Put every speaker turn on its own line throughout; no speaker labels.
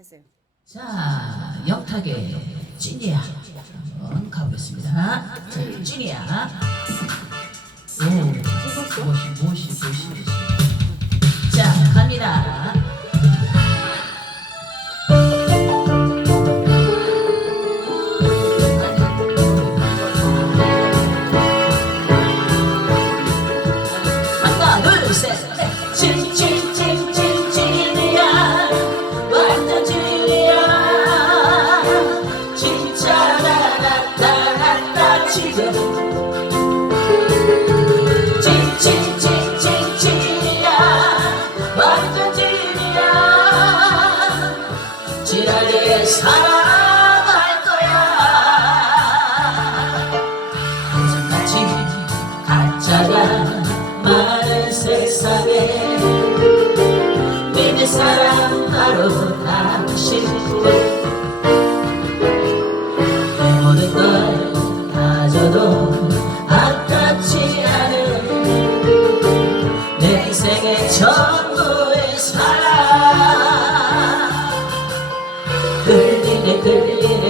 됐어요.
자, 영탁의 찐이야. 한번 가보겠습니다. 자, 찐이야. 오, 무엇이, 무엇이, 무엇이. 자, 갑니다.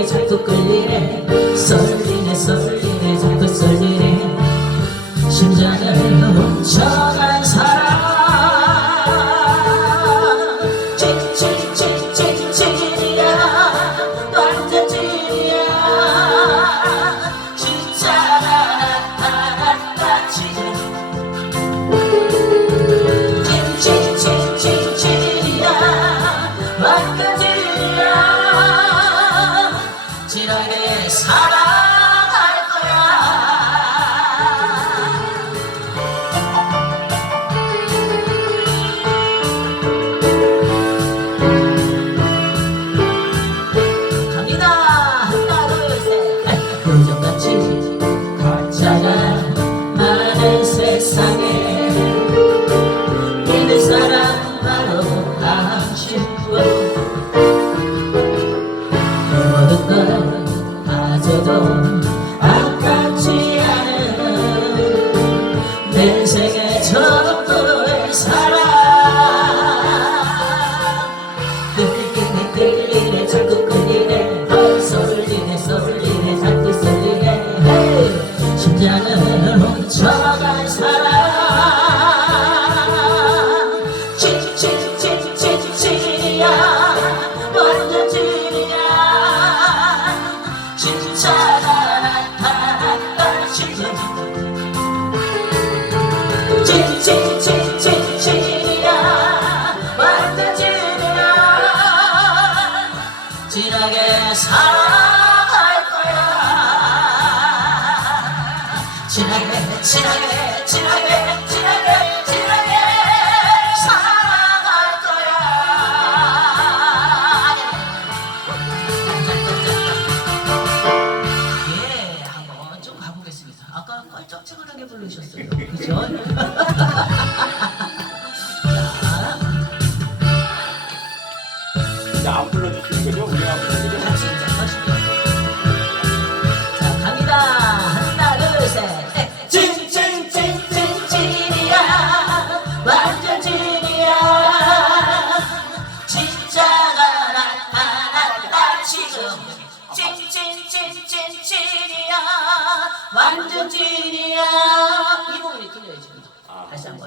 자꾸 끌리네. 설리네 설리네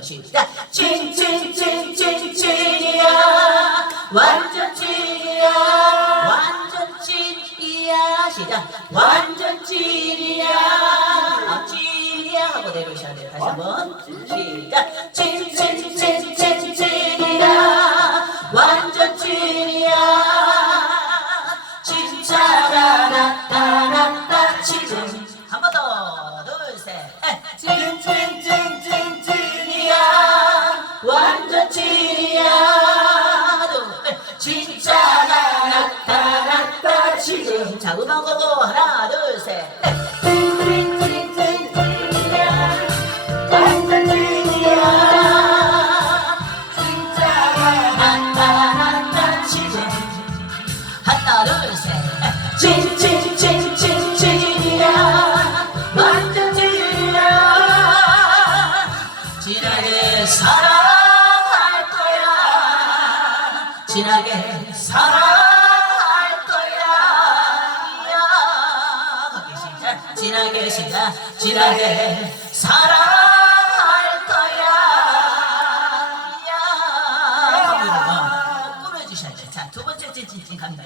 信じて。チンチンチン。 지금 잡으면 거고 하나 둘 셋.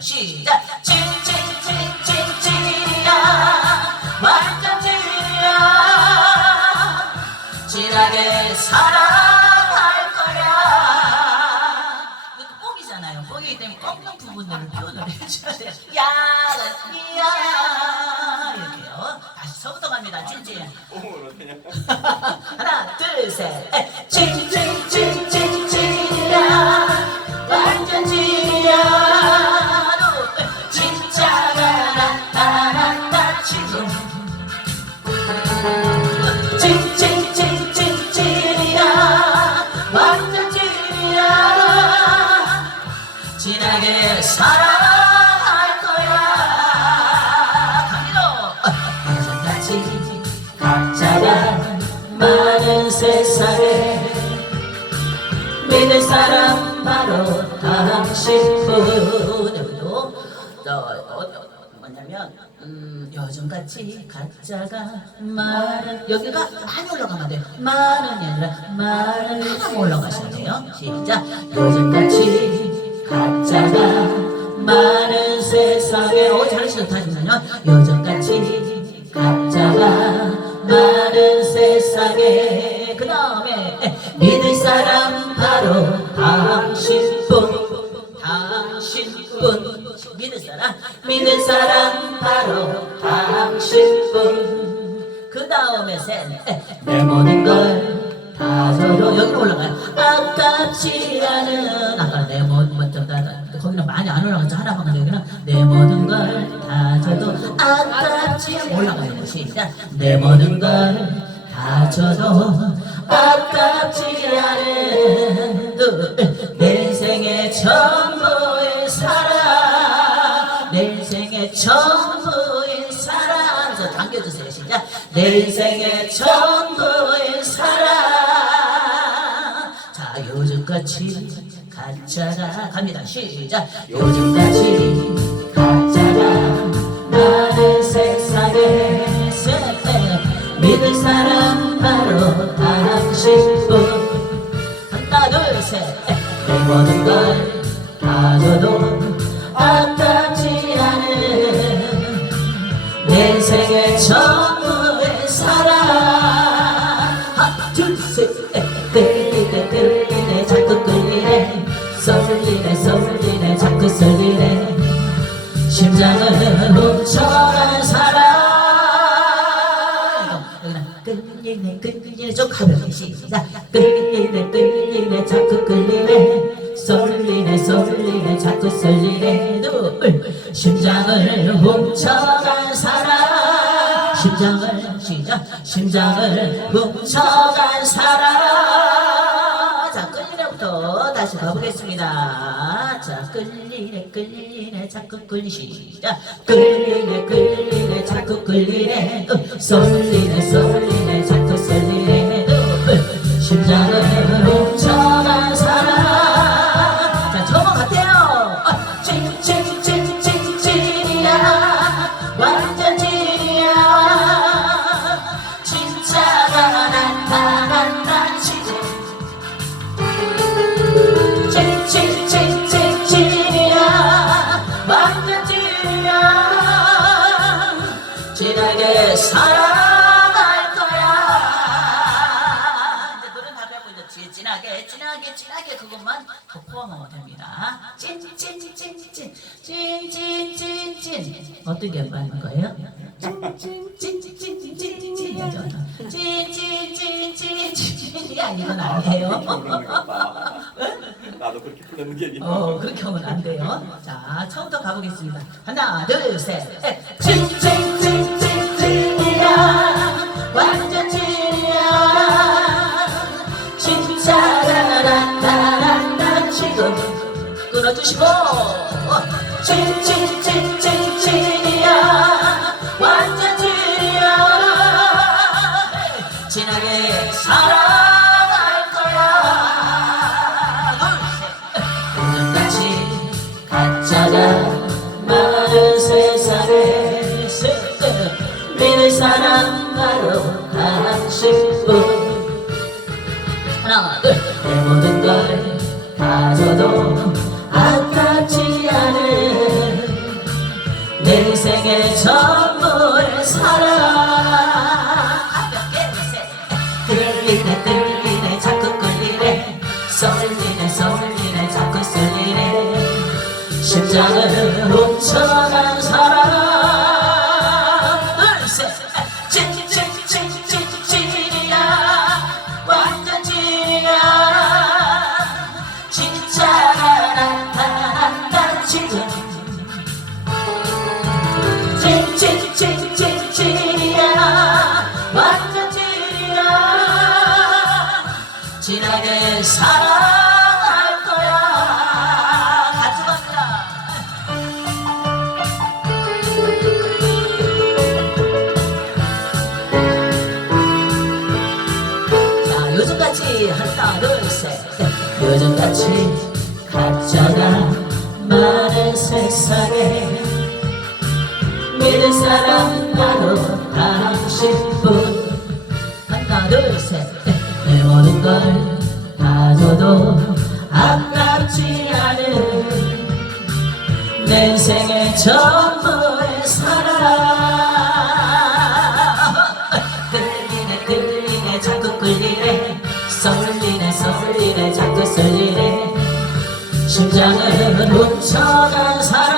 시작. 찐찐찐찐찐찐이야. 완전 찐이야. 진하게 사랑할 거야. 이것도 뽕이잖아요. 뽕이기 때문에 꺾는 부분들을 표현을 해줘야 돼요. 야, 야 이렇게요. 다시 서부터 갑니다. 찐찐. 하나 둘셋 또 어, 어, 뭐냐면 음, 요즘같이 각자가 많은 여기가 많이 올라가면 돼요. 많은이 아니라 많은 하나 올라가셔야 돼요. 시작. 요즘같이 각자가 많은 세상에 어 잘하시죠 다시는요 요즘같이 당신뿐 그 다음에 셋내 모든 걸다 줘도 여기로 올라가요. 아깝지 않은 아까 내 모든 것좀 다 거기는 많이 안 올라가죠. 하나만 가도 여기는 내 모든 걸 다 줘도 아깝지 않- 올라가요 시작. 내 모든 걸 다 줘도 아깝지 않은 둘내 인생의 전부 내 인생의 전부인 사랑. 자 요즘같이 가짜가 갑니다. 시작. 요즘같이 가짜가 많은 세상에 세- 믿을 사람 바로 당신뿐. 하나 둘셋내 모든 걸다 줘도 아깝지 않은 내 인생의 전 쏠리네 쏠리네 자꾸 쏠리네 심장을 훔쳐간 여기는 끌리네 끌리네 좀 가볍게 시작 가보겠습니다. 자 끌리네 끌리네 자꾸 끌리 시작 끌리네 끌리네 자꾸 끌리네. 으, 쏠리네 쏠리네 자꾸 쏠리네 진하게 사랑할 거야 이제 노래 다 배우고 이제 진하게 진하게 진하게 그것만 더 포함하면 됩니다 찐 찐 찐 찐 찐 찐 찐 찐 찐 어떻게 하는 거예요? 찐 찐 찐 찐 찐찐이죠 찐찐 찐 찐찐이 아니면 안 돼요
나도 그렇게 부르는 게 아니라.
어, 그렇게 하면 안 돼요. 자, 처음부터 가보겠습니다. 하나, 둘, 셋, 넷. 찐찐찐찐찐이야. 완전 찐이야. 진짜가 나타난다, 지금. 끊어주시고. 찐찐찐찐찐 심장을 훔쳐간 사람 요즘같이 가짜가 많은 세상에 믿을 사람 바로 당신뿐. 하나 둘셋내 모든 걸 다 줘도 아깝지 않은 내 인생의 전부의 사랑 끌리네 끌리네 자꾸 끌리네. 자꾸 쏠리네 심장을 훔쳐간 사랑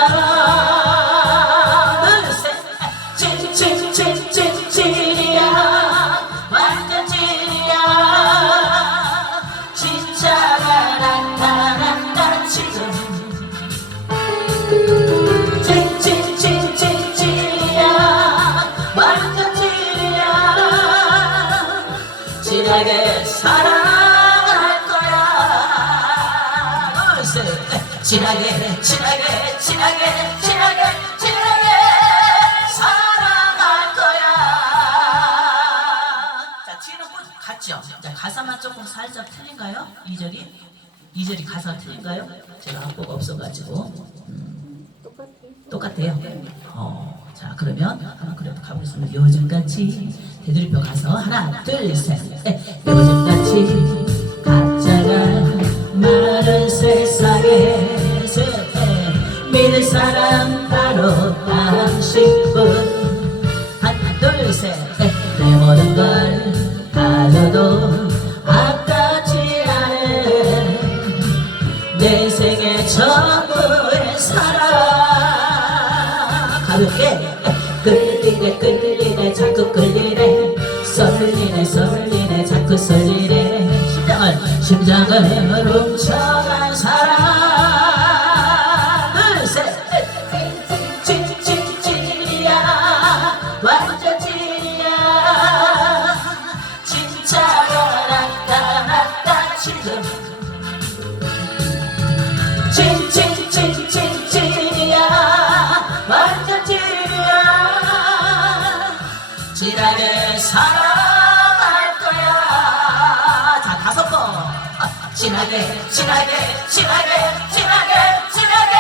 틀린가요? 2절이? 2절이 가사 틀린가요? 제가 악보가 없어가지고 똑같아요. 어, 자 그러면 한번 그래도 가보겠습니다. 요즘같이 되돌이표 가서 하나, 둘, 셋. 넷. 요즘같이 가짜가 많은 세상에 셋. 믿을 사람 바로 당신뿐. 하나, 둘, 셋. 넷. 내 모든 걸 가져도 끌리네 끌리네 자꾸 끌리네 쏠리네 쏠리네 자꾸 쏠리네. 심장을 심장을 훔쳐간 사 진하게 사랑할 거야. 자 다섯 번. 아, 진하게 진하게 진하게 진하게 진하게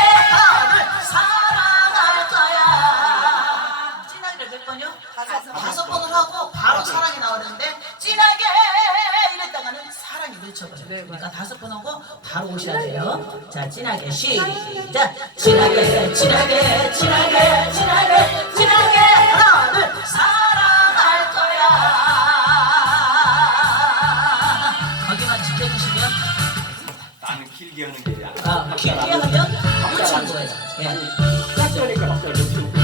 둘 사랑할 거야. 진하게를 몇 번이요? 다섯 번을 하고 바로 사랑이 나오는데 진하게 이랬다가는 사랑이 밀쳐버려요. 그러니까 다섯 번 하고 바로 오셔야 돼요. 자 진하게 시작. 진하게 진하게 진하게 진하게 진하게 하나 둘 사랑
나는 길게 하는 게 아니야.
아 길게 하면 묻히는 거예요 예.
짝짝이니까 짝짝이.
하나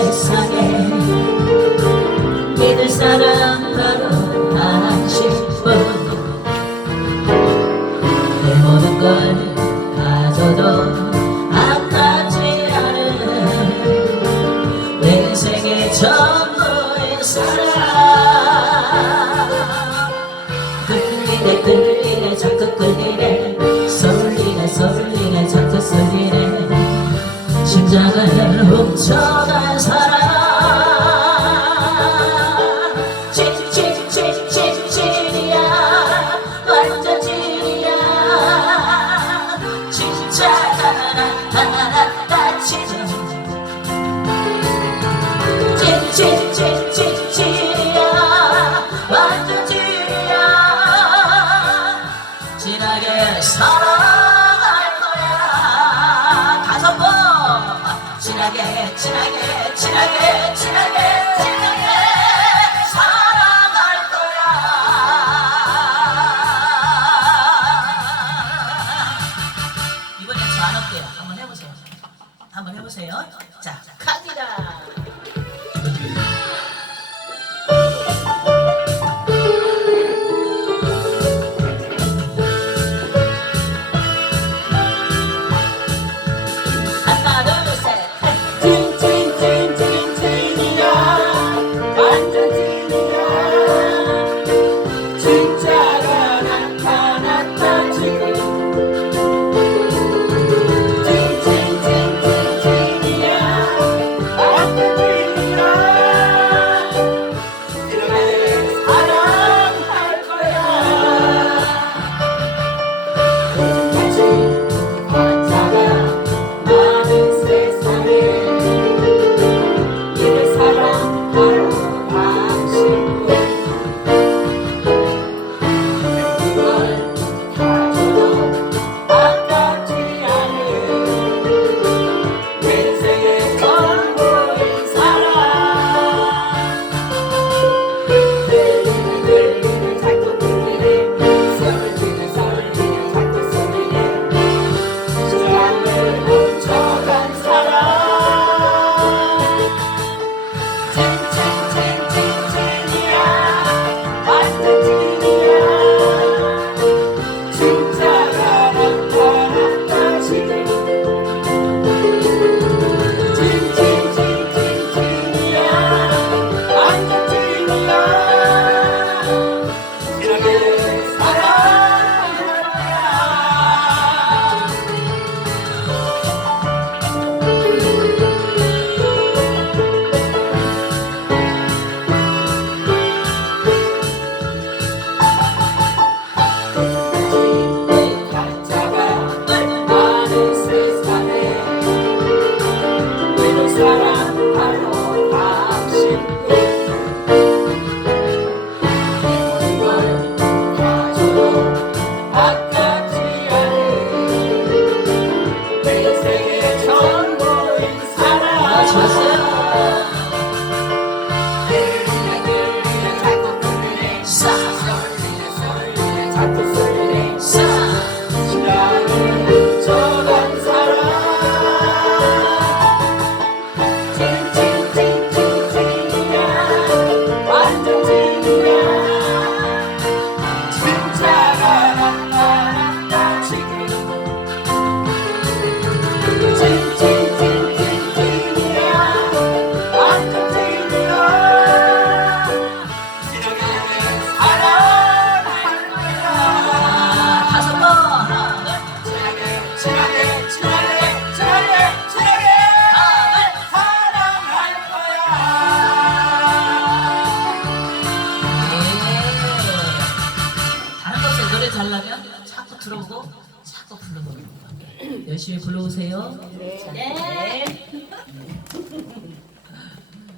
세상에. 믿을 사람 찐찐
사랑하러
당신